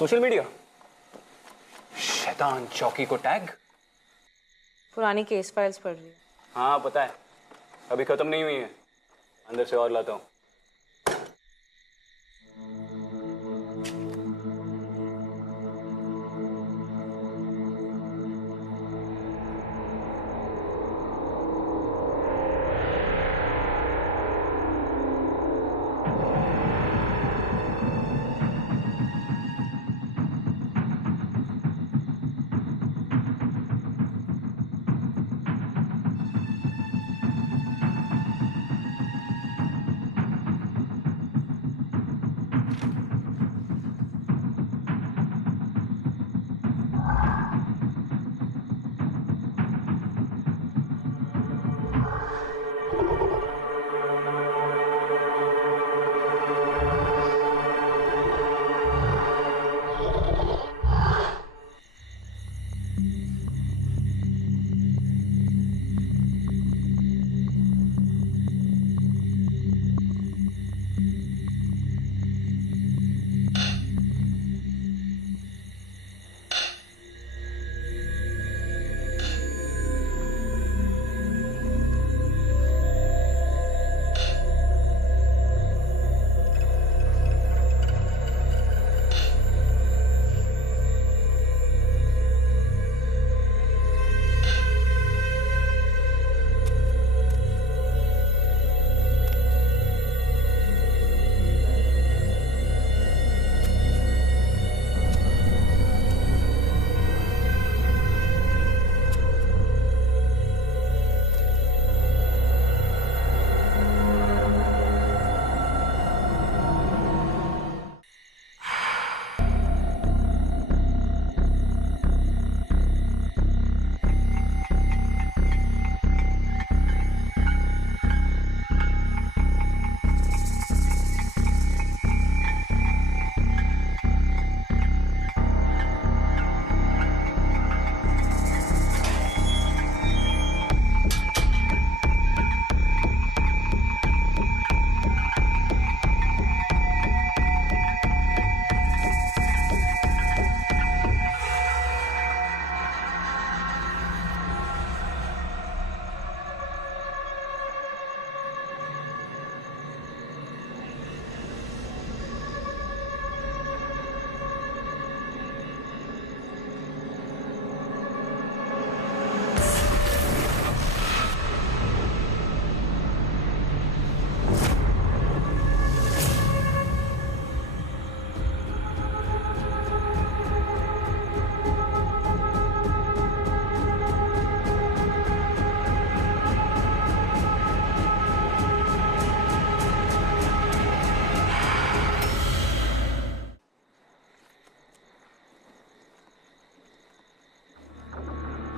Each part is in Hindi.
Social media. शैतान चौकी को टैग। पुरानी केस फाइल्स पढ़ रही है। हाँ पता है, अभी खत्म नहीं हुई है, अंदर से और लाता हूँ।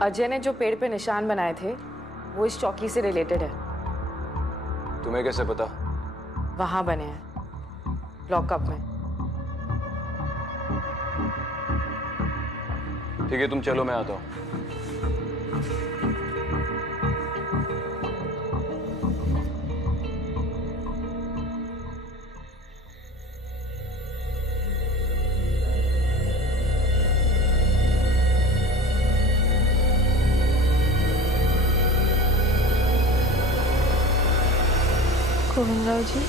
अजय ने जो पेड़ पे निशान बनाए थे वो इस चौकी से रिलेटेड है। तुम्हें कैसे पता? वहां बने हैं, लॉकअप में। ठीक है, तुम चलो, मैं आता हूँ। गोविंदराव जी,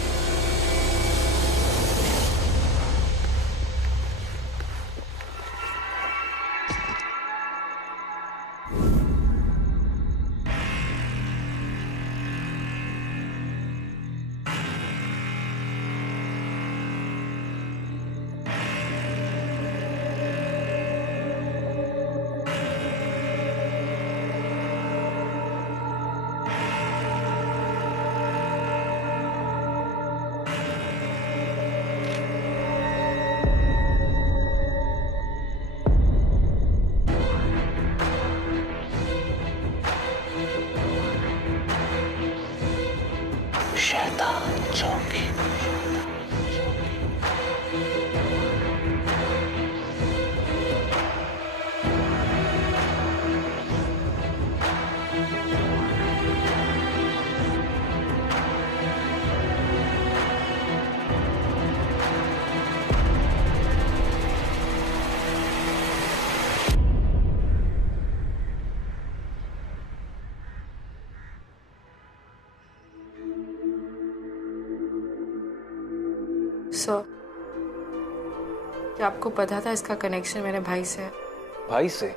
शैतान चौकी। सर, क्या आपको पता था इसका कनेक्शन मेरे भाई से है? भाई से?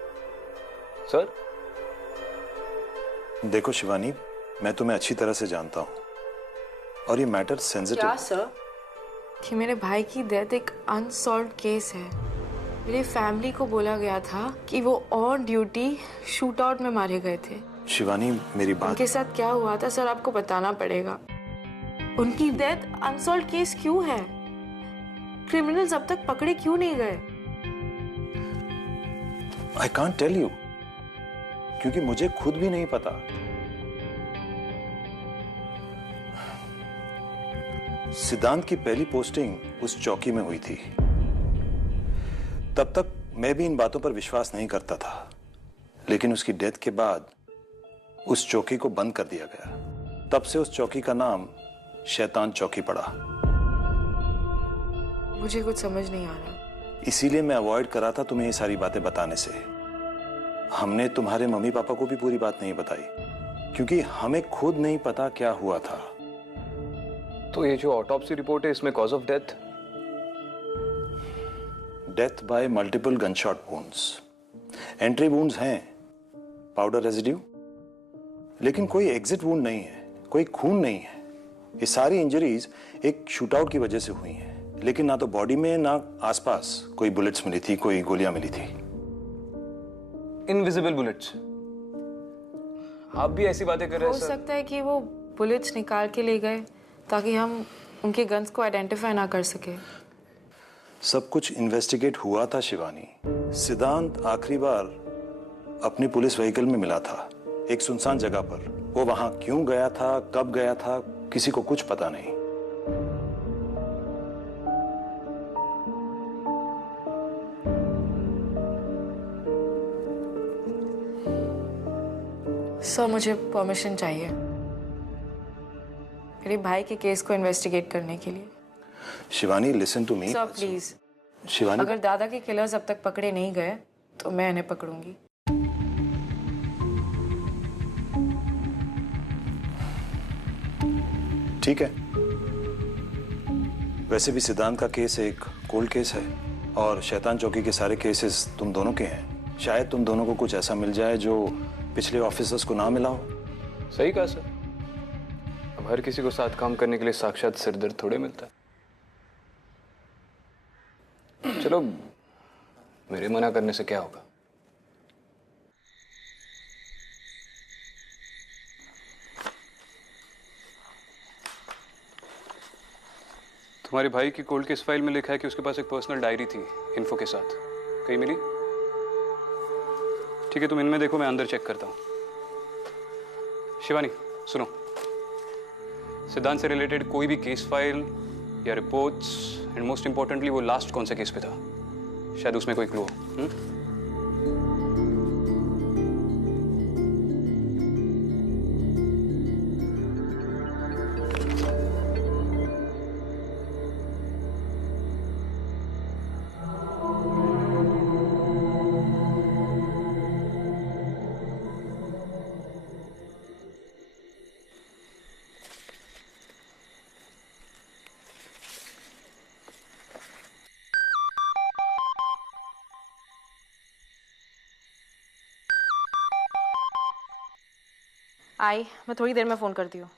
सर? देखो शिवानी, मैं तुम्हें अच्छी तरह से जानता हूँ और ये मैटर सेंसिटिव। क्या सर? कि मेरे भाई की डेथ एक अनसॉल्व्ड केस है। मेरी फैमिली को बोला गया था कि वो ऑन ड्यूटी शूट आउट में मारे गए थे। शिवानी मेरी बात। उनके साथ क्या हुआ था सर, आपको बताना पड़ेगा। उनकी डेथ अनसॉल्व्ड केस क्यों है? क्रिमिनल्स अब तक पकड़े क्यों नहीं गए? आई कांट टेल यू, क्योंकि मुझे खुद भी नहीं पता। सिद्धांत की पहली पोस्टिंग उस चौकी में हुई थी। तब तक मैं भी इन बातों पर विश्वास नहीं करता था, लेकिन उसकी डेथ के बाद उस चौकी को बंद कर दिया गया। तब से उस चौकी का नाम शैतान चौकी पड़ा। मुझे कुछ समझ नहीं आ रहा। इसीलिए मैं अवॉइड करा था तुम्हें ये सारी बातें बताने से। हमने तुम्हारे मम्मी पापा को भी पूरी बात नहीं बताई, क्योंकि हमें खुद नहीं पता क्या हुआ था। तो ये जो ऑटोप्सी रिपोर्ट है, इसमें cause of death? Death by multiple gunshot wounds. Entry wounds हैं, पाउडर रेजिड्यू, लेकिन कोई एग्जिट वुंड नहीं है, कोई खून नहीं है। ये सारी इंजरीज एक शूटआउट की वजह से हुई हैं, लेकिन ना तो बॉडी में ना आसपास कोई बुलेट्स मिली थी, कोई गोलियां मिली थी। Invisible bullets? आप भी ऐसी बातें कर रहे हो हैं सर? सकता है कि वो बुलेट्स निकाल के ले गए ताकि हम उनके गन्स को आइडेंटिफाई ना कर सके। सब कुछ इन्वेस्टिगेट हुआ था शिवानी। सिद्धांत आखिरी बार अपनी पुलिस व्हीकल में मिला था, एक सुनसान जगह पर। वो वहां क्यों गया था, कब गया था, किसी को कुछ पता नहीं। सर, मुझे परमिशन चाहिए मेरे भाई के केस को इन्वेस्टिगेट करने के लिए। Shivani listen to me. Sir please. Shivani, अगर दादा के किलर्स अब तक पकड़े नहीं गए तो मैं इन्हें पकड़ूंगी। ठीक है। वैसे भी सिद्धांत का केस एक कोल्ड केस है और शैतान चौकी के सारे केसेस तुम दोनों के हैं। शायद तुम दोनों को कुछ ऐसा मिल जाए जो पिछले ऑफिसर्स को ना मिला हो। सही कहा सर। अब हर किसी को साथ काम करने के लिए साक्षात सिरदर्द थोड़े मिलता है। चलो, मेरे मना करने से क्या होगा? तुम्हारे भाई की कोल्ड केस फाइल में लिखा है कि उसके पास एक पर्सनल डायरी थी इन्फो के साथ। कहीं मिली? ठीक है, तुम इनमें देखो, मैं अंदर चेक करता हूँ। शिवानी सुनो, सिद्धांत से रिलेटेड कोई भी केस फाइल या रिपोर्ट्स, एंड मोस्ट इंपॉर्टेंटली वो लास्ट कौन सा केस पे था, शायद उसमें कोई क्लू हो। आई, मैं थोड़ी देर में फोन करती हूँ।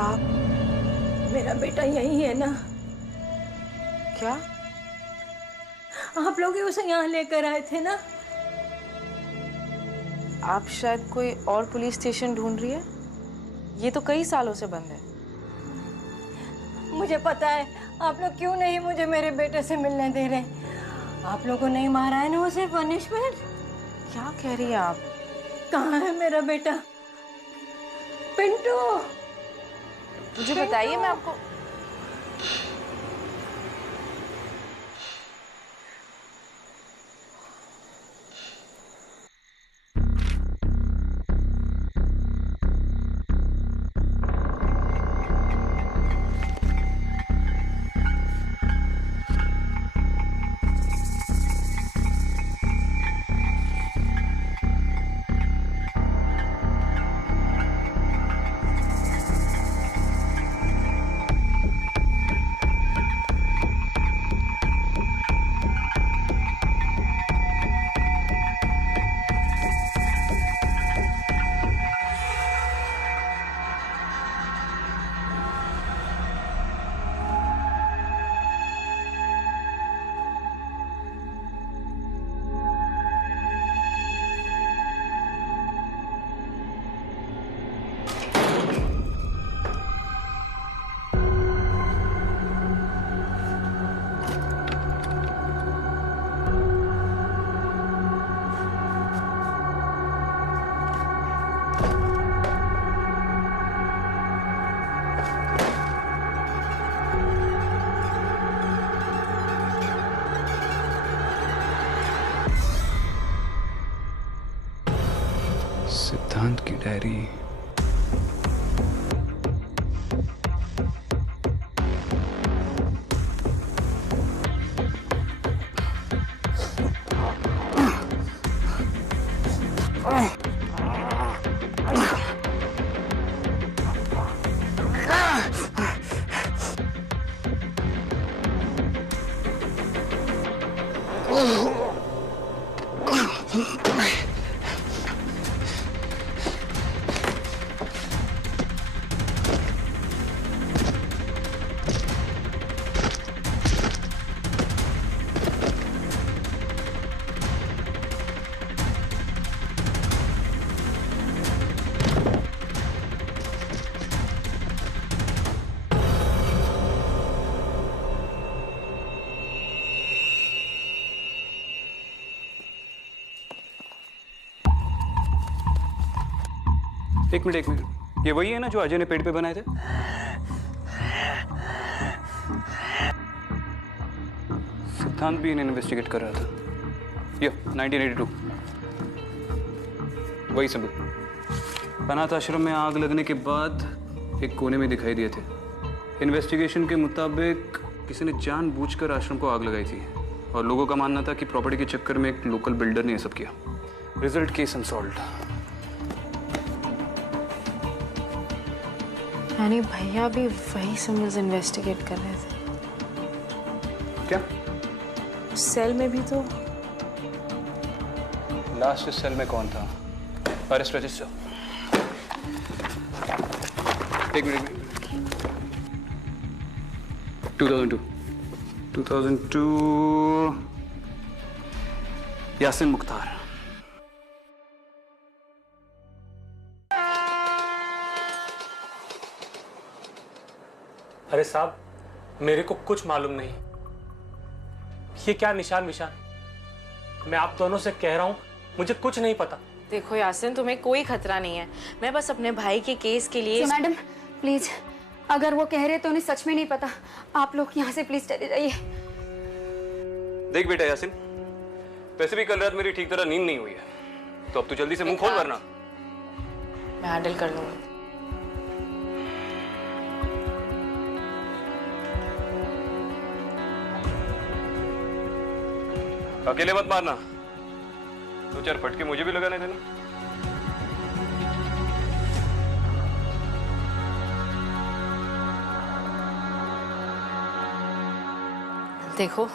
आप मेरा बेटा यही है ना? क्या? आप लोग ही उसे यहाँ लेकर आए थे ना? आप शायद कोई और पुलिस स्टेशन ढूंढ रही है। ये तो कई सालों से बंद है। मुझे पता है आप लोग क्यों नहीं मुझे मेरे बेटे से मिलने दे रहे। आप लोगों ने मारा है ना उसे, पनिशमेंट। क्या कह रही हैं आप? कहाँ है मेरा बेटा? पिंटू, मुझे बताइए, मैं आपको। सिद्धांत की डायरी। एक मिनट, ये वही है ना जो अजय ने पेड़ पे बनाए थे? सिद्धांत भी इन्हें इन्वेस्टिगेट कर रहा था। ये 1982 वही सबूत। अनाथ आश्रम में आग लगने के बाद एक कोने में दिखाई दिए थे। इन्वेस्टिगेशन के मुताबिक किसी ने जानबूझकर आश्रम को आग लगाई थी और लोगों का मानना था कि प्रॉपर्टी के चक्कर में एक लोकल बिल्डर ने यह सब किया। Result case unsolved. यानी भैया भी वही सिम्बल्स इन्वेस्टिगेट कर रहे थे। क्या? सेल में भी तो। लास्ट सेल में कौन था? Arrest register. एक मिनट। 2002 यासिन मुख्तार। अरे साहब, मेरे को कुछ मालूम नहीं। ये क्या निशान विशान? मैं आप दोनों से कह रहा हूं, मुझे कुछ नहीं पता। देखो यासिन, तुम्हें कोई खतरा नहीं है। मैं बस अपने भाई के केस के लिए। मैडम प्लीज, अगर वो कह रहे तो उन्हें सच में नहीं पता। आप लोग यहाँ से प्लीज चले जाइए। देख बेटा यासिन, वैसे भी कल रात मेरी ठीक तरह नींद नहीं हुई है, तो अब तू जल्दी से मुंह खोल वरना। मैं हैंडल कर लूंगा। अकेले मत मारना, दो चार फटके मुझे भी लगाने देना। देखो,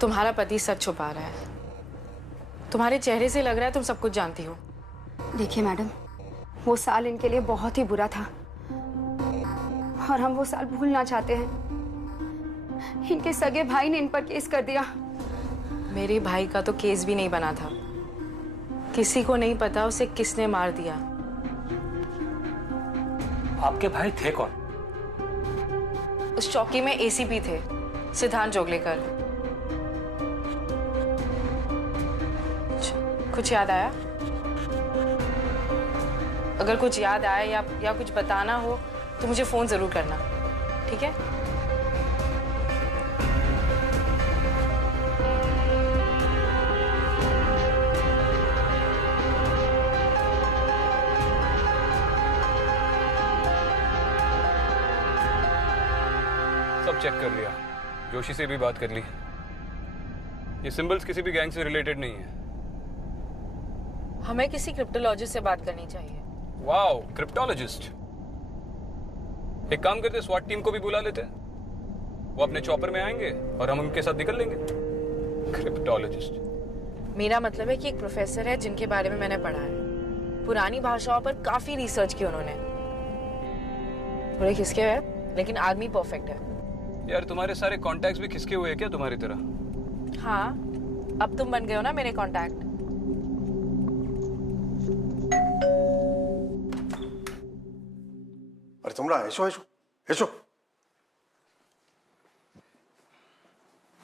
तुम्हारा पति सच छुपा रहा है। तुम्हारे चेहरे से लग रहा है तुम सब कुछ जानती हो। देखिए मैडम, वो साल इनके लिए बहुत ही बुरा था। और हम वो साल भूलना चाहते हैं। इनके सगे भाई ने इन पर केस कर दिया। मेरे भाई का तो केस भी नहीं बना था। किसी को नहीं पता उसे किसने मार दिया। आपके भाई थे कौन? उस चौकी में एसीपी थे, सिद्धांत जोगलेकर। कुछ याद आया? अगर कुछ याद आया या कुछ बताना हो तो मुझे फोन जरूर करना, ठीक है? सब चेक कर लिया, जोशी से भी बात कर ली। ये सिंबल्स किसी भी गैंग से रिलेटेड नहीं है। हमें किसी क्रिप्टोलॉजिस्ट से बात करनी चाहिए। Wow, cryptologist. एक काम करते, स्वाट टीम को भी बुला लेते। वो अपने चॉपर में आएंगे और हम उनके साथ निकल लेंगे। क्रिप्टोलॉजिस्ट। मेरा मतलब है कि एक प्रोफेसर है जिनके बारे में मैंने पढ़ा है। पुरानी भाषाओं पर काफी रिसर्च की उन्होंने। थोड़े खिसके हुए हैं, लेकिन आदमी परफेक्ट है। यार तुम्हारे सारे कॉन्टैक्ट्स भी खिसके हुए हैं क्या तुम्हारी तरह? हाँ, अब तुम बन गए हो ना मेरे कॉन्टैक्ट। अरे तुमरा ऐसो ऐसो ऐसो।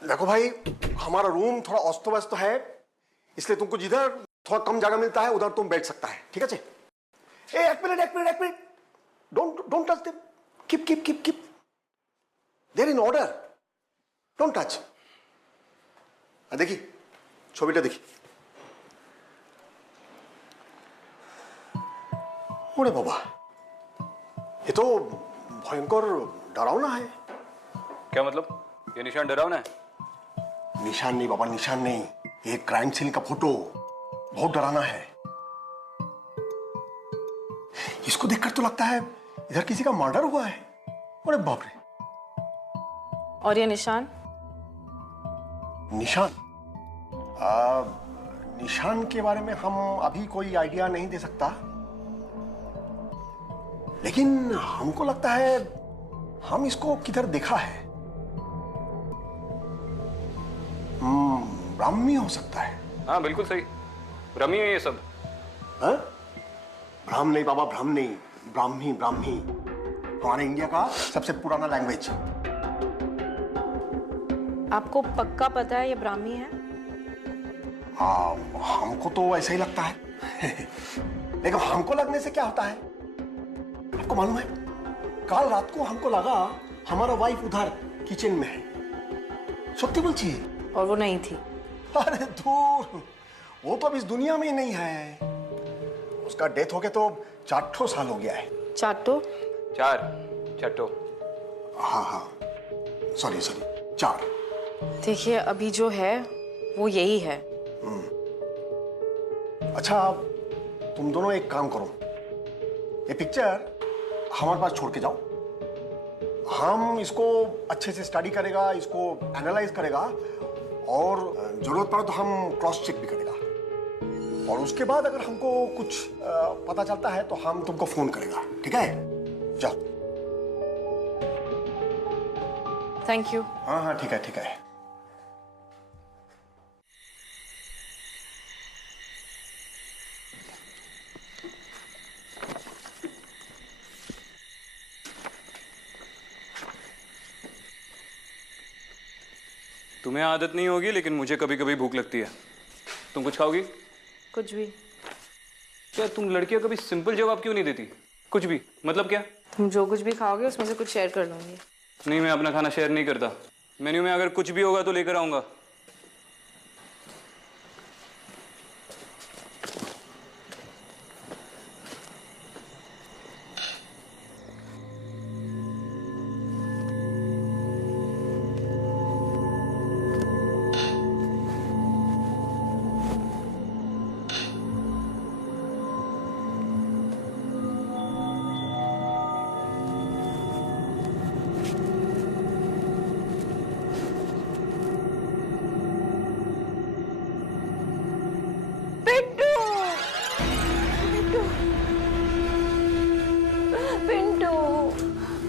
देखो भाई, हमारा रूम थोड़ा अस्त व्यस्त है, इसलिए तुमको जिधर थोड़ा कम जगह मिलता है उधर तुम बैठ सकता है, ठीक है? एक minute, don't touch them, keep there in order, don't touch. देखी ছবিটা দেখি। ओरे बाबा, ये तो भयंकर डरावना है। क्या मतलब? ये निशान डरावना है? निशान नहीं बाबा, निशान नहीं, ये क्राइम सीन का फोटो बहुत डरावना है। इसको देखकर तो लगता है इधर किसी का मर्डर हुआ है। अरे बाप रे। और ये निशान? निशान निशान के बारे में हम अभी कोई आइडिया नहीं दे सकता, लेकिन हमको लगता है हम इसको किधर देखा है। ब्राह्मी हो सकता है। हाँ बिल्कुल सही, ब्राह्मी है ये सब। ब्राह्म नहीं बाबा, ब्राह्म नहीं, ब्राह्मी। हमारे इंडिया का सबसे पुराना लैंग्वेज। आपको पक्का पता है ये ब्राह्मी है? हमको तो ऐसा ही लगता है। लेकिन हमको लगने से क्या होता है? आपको मालूम है, कल रात को हमको लगा हमारा वाइफ उधर किचन में है। सत्य बोलची? और वो नहीं थी। अरे दूर, वो तो अब इस दुनिया में ही नहीं है। उसका डेथ हो गया तो 4 साल हो गया है। चाटो? चट्टो। हाँ, सॉरी 4। देखिए, अभी जो है वो यही है। अच्छा, तुम दोनों एक काम करो, ये पिक्चर हमारे पास छोड़ के जाओ। हम इसको अच्छे से स्टडी करेगा, इसको एनालाइज करेगा, और जरूरत पड़े तो हम क्रॉस चेक भी करेगा। और उसके बाद अगर हमको कुछ पता चलता है तो हम तुमको फोन करेगा, ठीक है? जाओ। Thank you. हाँ, ठीक है। तुम्हें आदत नहीं होगी, लेकिन मुझे कभी कभी भूख लगती है। तुम कुछ खाओगी? कुछ भी। क्या तुम लड़कियां कभी सिंपल जवाब क्यों नहीं देती? कुछ भी मतलब क्या? तुम जो कुछ भी खाओगे उसमें से कुछ शेयर कर लूंगी। नहीं, मैं अपना खाना शेयर नहीं करता। मेन्यू में अगर कुछ भी होगा तो लेकर आऊंगा।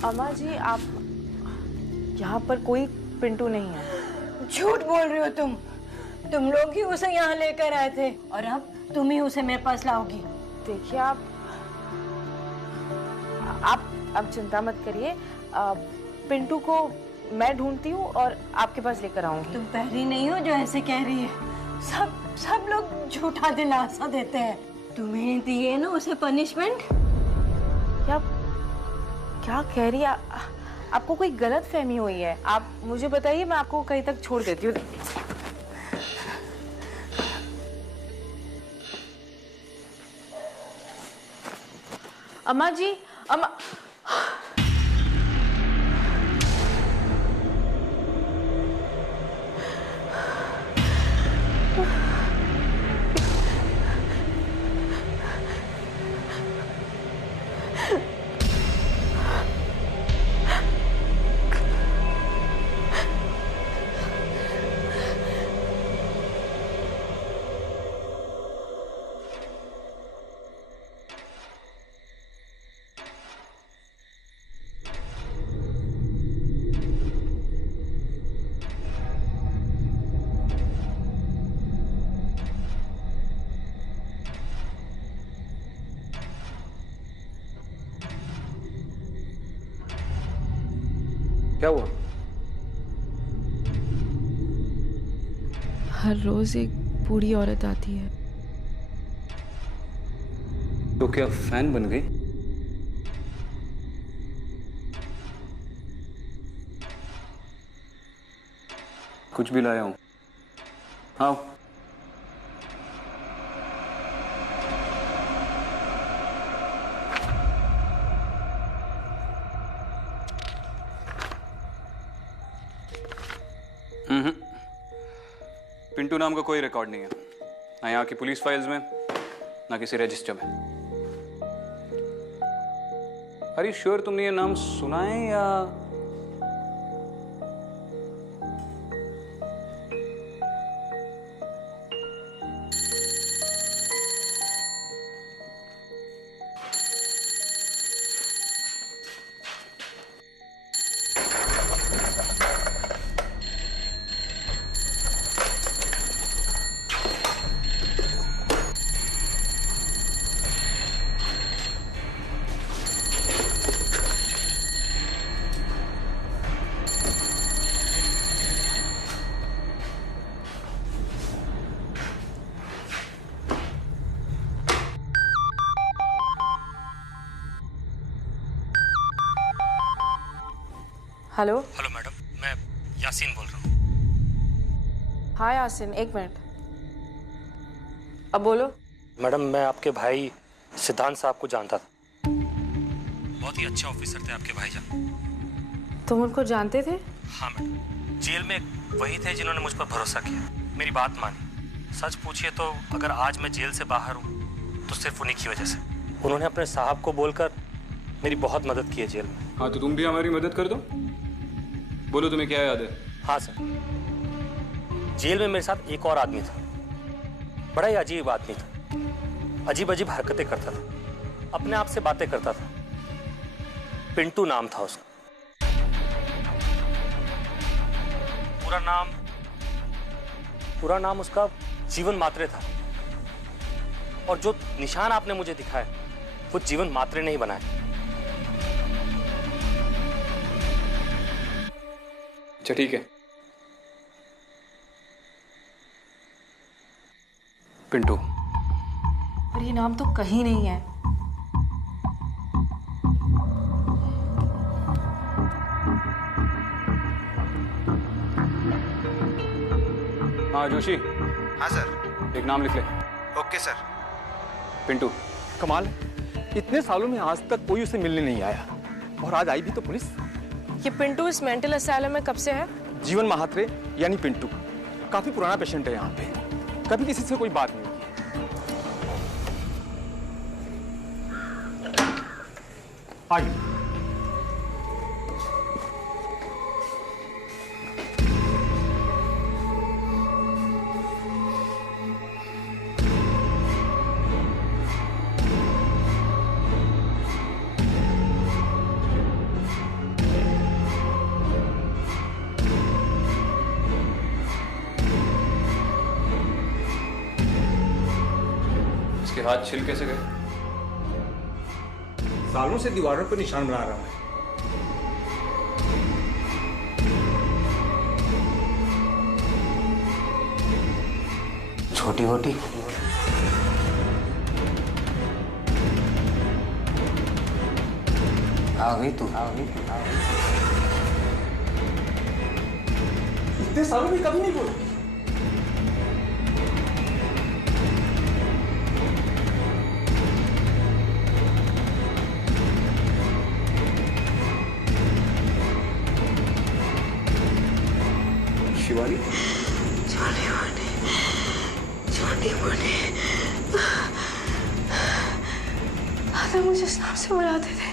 अम्मा जी, आप यहाँ पर कोई पिंटू नहीं है। झूठ बोल रही हो तुम लोग ही उसे यहाँ लेकर आए थे और अब तुम ही उसे मेरे पास लाओगी। देखिए, आप चिंता मत करिए। पिंटू को मैं ढूंढती हूँ और आपके पास लेकर आऊंगी। तुम पहली नहीं हो जो ऐसे कह रही है। सब लोग झूठा दिलासा देते हैं। तुम्हें दी है ना उसे पनिशमेंट। क्या कह रही है? आपको कोई गलत फहमी हुई है। आप मुझे बताइए, मैं आपको कहीं तक छोड़ देती हूँ। अम्मा जी, अम्मा। क्या हुआ? हर रोज एक बूढ़ी औरत आती है। तो क्या फैन बन गई? कुछ भी लाया हूं। हाँ, पिंटू नाम का कोई रिकॉर्ड नहीं है, ना यहाँ की पुलिस फाइल्स में, ना किसी रजिस्टर में। अरे श्योर तुमने ये नाम सुना है या? हेलो। हेलो मैडम, मैं यासीन बोल रहा हूँ। हाँ यासिन, एक मिनट। अब बोलो। मैडम, मैं आपके भाई सिद्धांत साहब को जानता था। बहुत ही अच्छे ऑफिसर थे आपके भाईजान। तुम उनको जानते थे? हाँ मैडम, जेल में वही थे जिन्होंने मुझ पर भरोसा किया, मेरी बात मानी। सच पूछिए तो अगर आज मैं जेल से बाहर हूँ तो सिर्फ उन्हीं की वजह से। उन्होंने अपने साहब को बोलकर मेरी बहुत मदद की है जेल में। हाँ, तो तुम भी हमारी मदद कर दो। बोलो, तुम्हें क्या याद है? हाँ सर, जेल में मेरे साथ एक और आदमी था। बड़ा ही अजीब आदमी था, अजीब अजीब हरकतें करता था, अपने आप से बातें करता था। पिंटू नाम था उसका। पूरा नाम उसका जीवन मात्रे था। और जो निशान आपने मुझे दिखाए वो जीवन मात्रे नहीं बनाए। अच्छा ठीक है। पिंटू। पर ये नाम तो कहीं नहीं है। हाँ जोशी, हाँ सर। एक नाम लिख ले। Okay sir. पिंटू। कमाल है, इतने सालों में आज तक कोई उसे मिलने नहीं आया, और आज आई भी तो पुलिस। ये पिंटू इस मेंटल असाइलम में कब से है? जीवन महात्रे यानी पिंटू काफी पुराना पेशेंट है यहाँ पे, कभी किसी से कोई बात नहीं की। आइए। हाथ छिल कैसे गए? सालों से दीवारों पर निशान बना रहा हूं। छोटी मोटी आ गई तू। इतने सालों में कभी नहीं बोला। शिवानी, छोटी मोटी दादा मुझे इस नाम से बुलाते थे।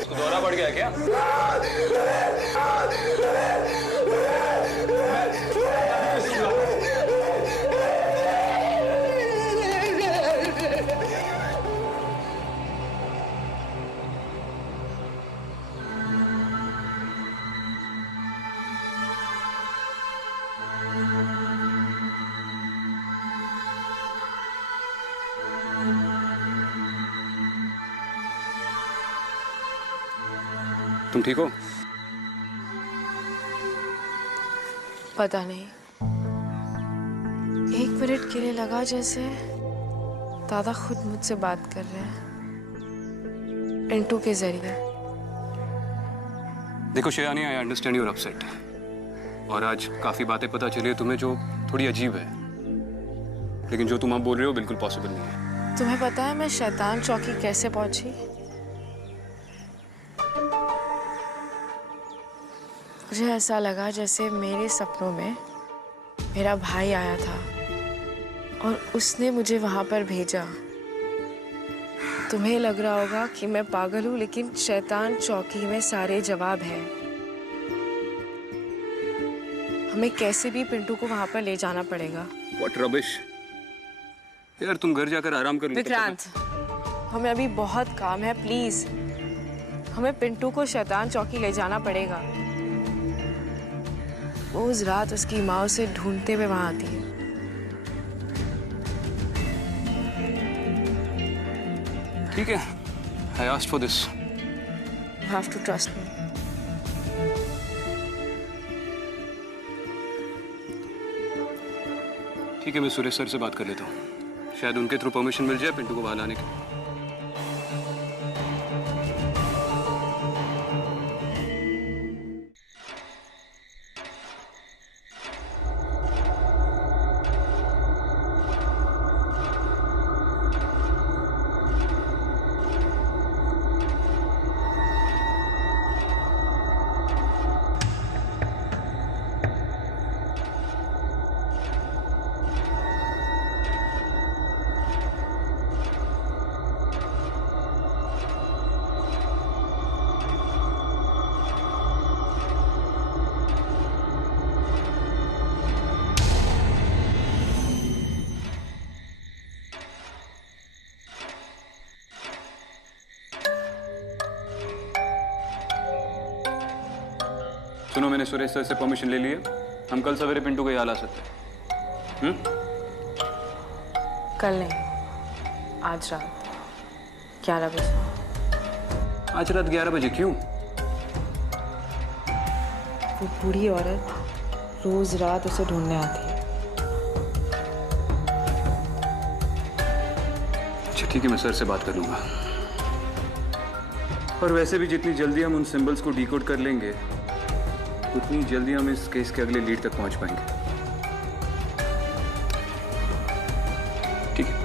उसको दौरा पड़ गया क्या? तुम ठीक हो? पता नहीं, 1 मिनट के लिए लगा जैसे दादा खुद मुझसे बात कर रहे हैं पिंटू के जरिए। देखो Shivani, I understand your upset, और आज काफी बातें पता चली है तुम्हें जो थोड़ी अजीब है, लेकिन जो तुम अब बोल रहे हो बिल्कुल पॉसिबल नहीं है। तुम्हें पता है मैं शैतान चौकी कैसे पहुंची? मुझे ऐसा लगा जैसे मेरे सपनों में मेरा भाई आया था और उसने मुझे वहां पर भेजा। तुम्हें लग रहा होगा कि मैं पागल हूं, लेकिन शैतान चौकी में सारे जवाब हैं। हमें कैसे भी पिंटू को वहां पर ले जाना पड़ेगा। What rubbish! यार तुम घर जाकर आराम कर लो। विक्रांत, हमें अभी बहुत काम है, प्लीज हमें पिंटू को शैतान चौकी ले जाना पड़ेगा। रोज रात उसकी माँ उसे ढूंढते हुए वहां आती है। ठीक है, I asked for this. You have to trust me. ठीक है, मैं सुरेश सर से बात कर लेता हूँ, शायद उनके थ्रू परमिशन मिल जाए पिंटू को बाहर लाने की। सुनो, मैंने सुरेश सर से परमिशन ले ली है, हम कल सवेरे पिंटू को यहाँ ला सकते हैं। कल नहीं, आज रात 11 बजे। आज रात 11 बजे क्यों? वो बूढ़ी औरत रोज रात उसे ढूंढने आती है। अच्छा ठीक है, मैं सर से बात कर लूंगा। और वैसे भी जितनी जल्दी हम उन सिंबल्स को डिकोड कर लेंगे उतनी जल्दी हम इस केस के अगले लीड तक पहुंच पाएंगे। ठीक है।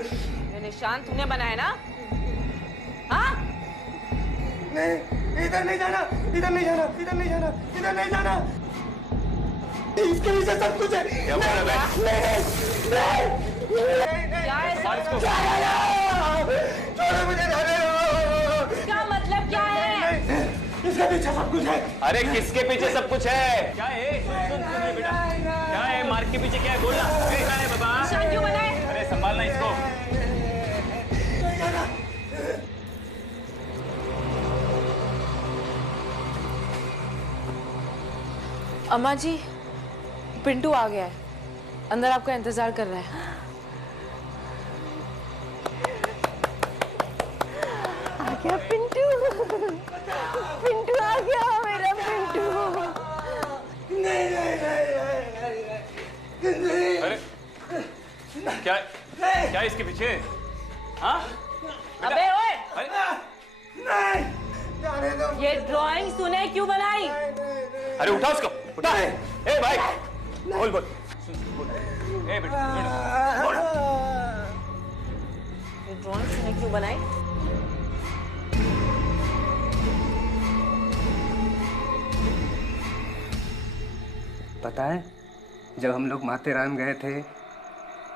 ये निशान तूने बनाया ना? हाँ? नहीं, इधर नहीं जाना, इधर नहीं जाना, इधर नहीं जाना, इधर नहीं जाना। इसके पीछे सब कुछ है। क्या बोल रहा है? क्या है सब? छोड़ो मुझे, क्या मतलब क्या है? इसके पीछे सब कुछ है। अरे किसके पीछे सब कुछ है? क्या है? सुन ये बेटा, क्या है? मार्क के पीछे क्या है? बोलना। क्या है बाबा? निशान क्यों बनाए? अरे संभालना इसको। अम्मा जी, पिंटू आ गया है, अंदर आपका इंतजार कर रहा है। आ गया पिंटू, पिंटू आ गया मेरा पिंटू। अरे क्या क्या इसके पीछे? हाँ? अबे ओए! जाने दो। ये ड्राइंग तूने क्यों बनाई? अरे उठा उसको, उठा। ए भाई, बोल बोल। ए बेटा, बोल। ये ड्राइंग तूने क्यों बनाई? पता है, जब हम लोग माथेरान गए थे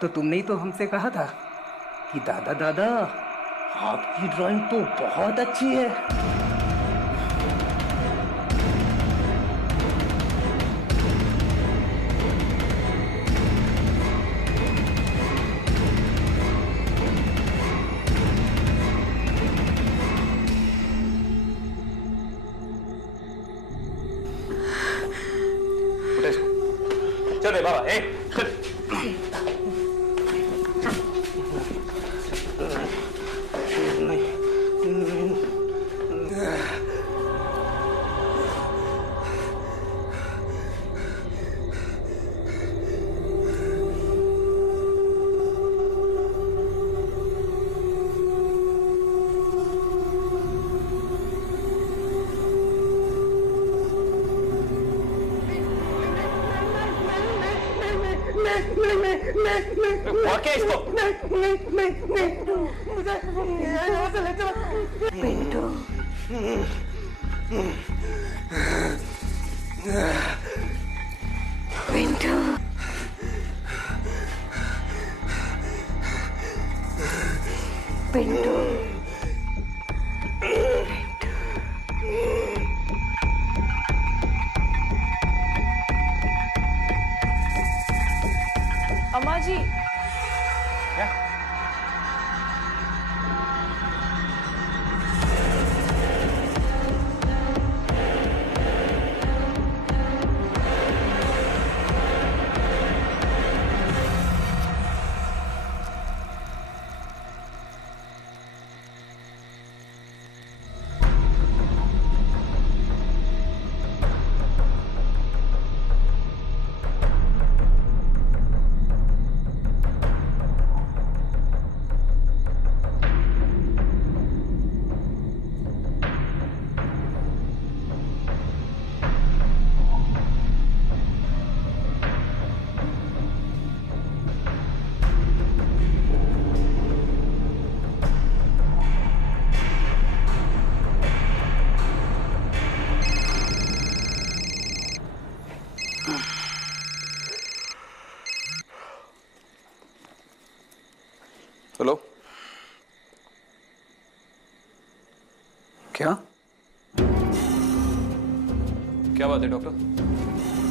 तो तुमने ही तो हमसे कहा था कि दादा दादा आपकी ड्राइंग तो बहुत अच्छी है। उठा इसको। चल रे बाबा, ए चल। और क्या इसको? पिंटू, पिंटू, पिंटू। अम्मा जी, क्या? हेलो, क्या क्या बात है डॉक्टर?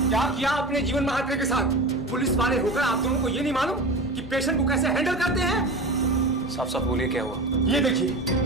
क्या किया आपने जीवन महात्रे के साथ? पुलिस वाले होकर आप दोनों को ये नहीं मालूम कि पेशेंट को कैसे हैंडल करते हैं? साफ साफ बोलिए, क्या हुआ? ये देखिए,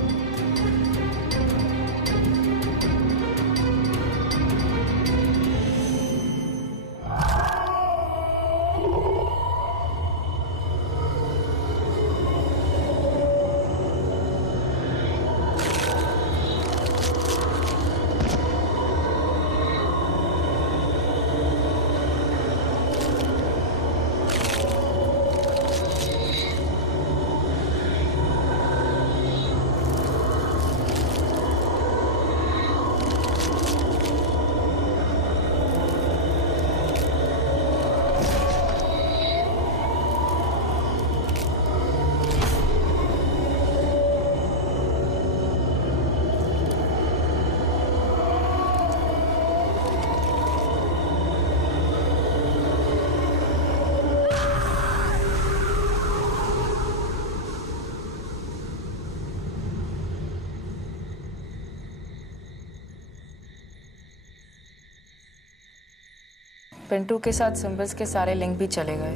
पिंटू के साथ सिंबल्स के सारे लिंक भी चले गए।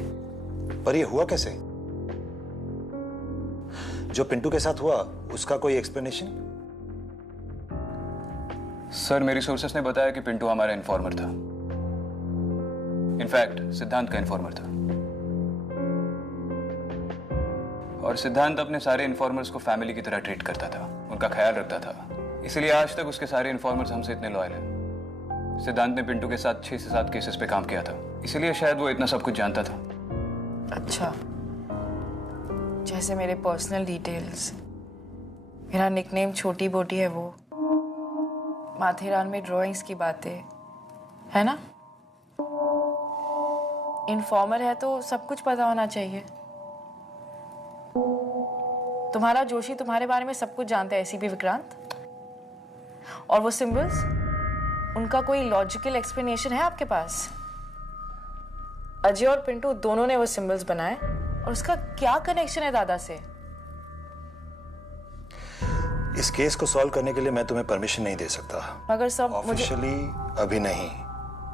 पर ये हुआ कैसे? जो पिंटू के साथ हुआ उसका कोई एक्सप्लेनेशन? सर, मेरी सोर्सेस ने बताया कि पिंटू हमारा इन्फॉर्मर था। इनफैक्ट सिद्धांत का इन्फॉर्मर था। और सिद्धांत अपने सारे इन्फॉर्मर्स को फैमिली की तरह ट्रीट करता था, उनका ख्याल रखता था। इसलिए आज तक उसके सारे इन्फॉर्मर्स हमसे इतने लॉयल हैं। सिद्धांत ने पिंटू के साथ 6 से 7 केसेस पे काम किया था, इसलिए शायद वो इतना सब कुछ जानता था। अच्छा, जैसे मेरे पर्सनल डिटेल्स, मेरा निकनेम छोटी बोटी है, वो माथेरान में ड्राइंग्स की बातें, है ना? इन्फॉर्मर है तो सब कुछ पता होना चाहिए। तुम्हारा जोशी तुम्हारे बारे में सब कुछ जानता है, एसीपी विक्रांत। और वो सिंबल्स, उनका कोई लॉजिकल एक्सप्लेनेशन है आपके पास? अजय और पिंटू दोनों ने वो सिंबल्स बनाए, और उसका क्या कनेक्शन है दादा से? इस केस को सॉल्व करने के लिए मैं तुम्हें परमिशन नहीं दे सकता। मगर सब ऑफिशियली अभी नहीं,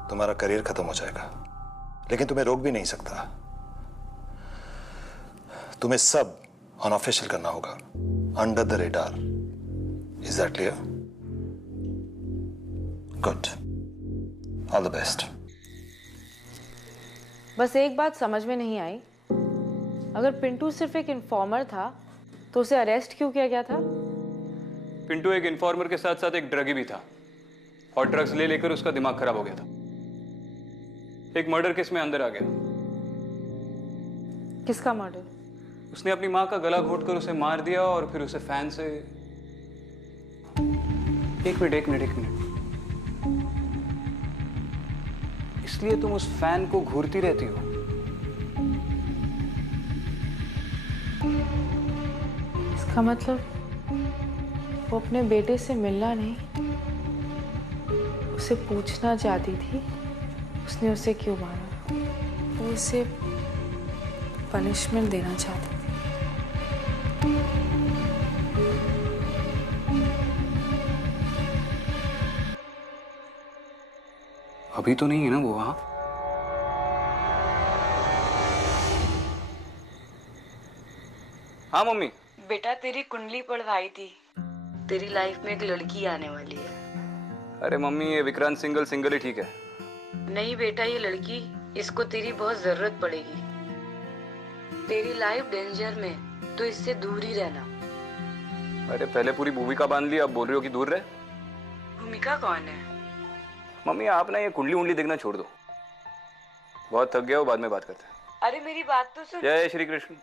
तुम्हारा करियर खत्म हो जाएगा। लेकिन तुम्हें रोक भी नहीं सकता। तुम्हें सब अनऑफिशियल करना होगा, under the radar. Is that clear? Good, all the best. बस एक बात समझ में नहीं आई, अगर पिंटू सिर्फ एक इन्फॉर्मर था तो उसे अरेस्ट क्यों किया गया था? पिंटू एक इन्फॉर्मर के साथ साथ एक ड्रगी भी था, और ड्रग्स ले लेकर उसका दिमाग खराब हो गया था। एक मर्डर केस में अंदर आ गया। किसका मर्डर? उसने अपनी माँ का गला घोटकर उसे मार दिया, और फिर उसे फैन से... एक मिनट। इसलिए तुम उस फैन को घूरती रहती हो? इसका मतलब वो अपने बेटे से मिलना नहीं, उसे पूछना चाहती थी उसने उसे क्यों मारा। वो उसे पनिशमेंट देना चाहती थी। अभी तो नहीं है ना वो वहां? हाँ मम्मी। बेटा, तेरी कुंडली पढ़वाई थी, तेरी लाइफ में एक लड़की आने वाली है। अरे मम्मी, ये विक्रांत सिंगल ही ठीक है। नहीं बेटा, ये लड़की, इसको तेरी बहुत जरूरत पड़ेगी। तेरी लाइफ डेंजर में, तो इससे दूर ही रहना। अरे पहले पूरी भूमिका बांध ली, अब बोल रही हो कि दूर रहे। भूमिका कौन है? मम्मी, आप ना ये कुंडली देखना छोड़ दो, बहुत थक गया हो, बाद में बात करते हैं। अरे मेरी बात तो सुन। जय श्री कृष्ण।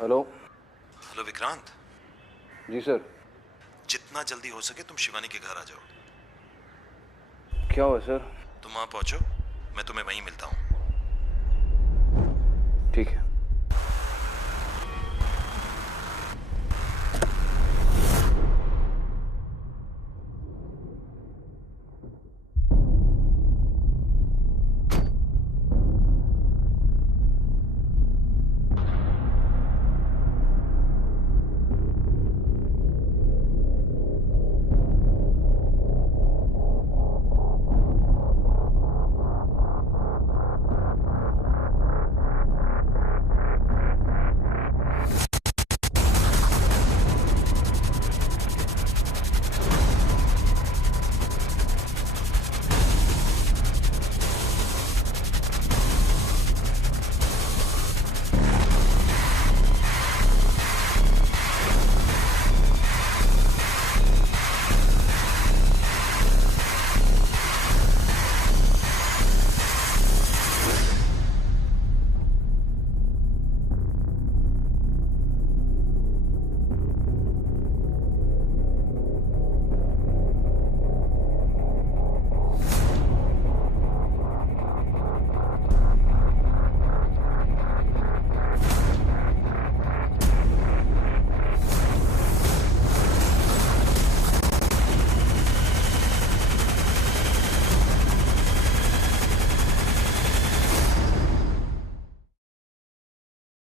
हेलो विक्रांत। जी सर। जितना जल्दी हो सके तुम शिवानी के घर आ जाओ। क्या हुआ सर? तुम वहां पहुंचो, मैं तुम्हें वहीं मिलता हूँ। ठीक है।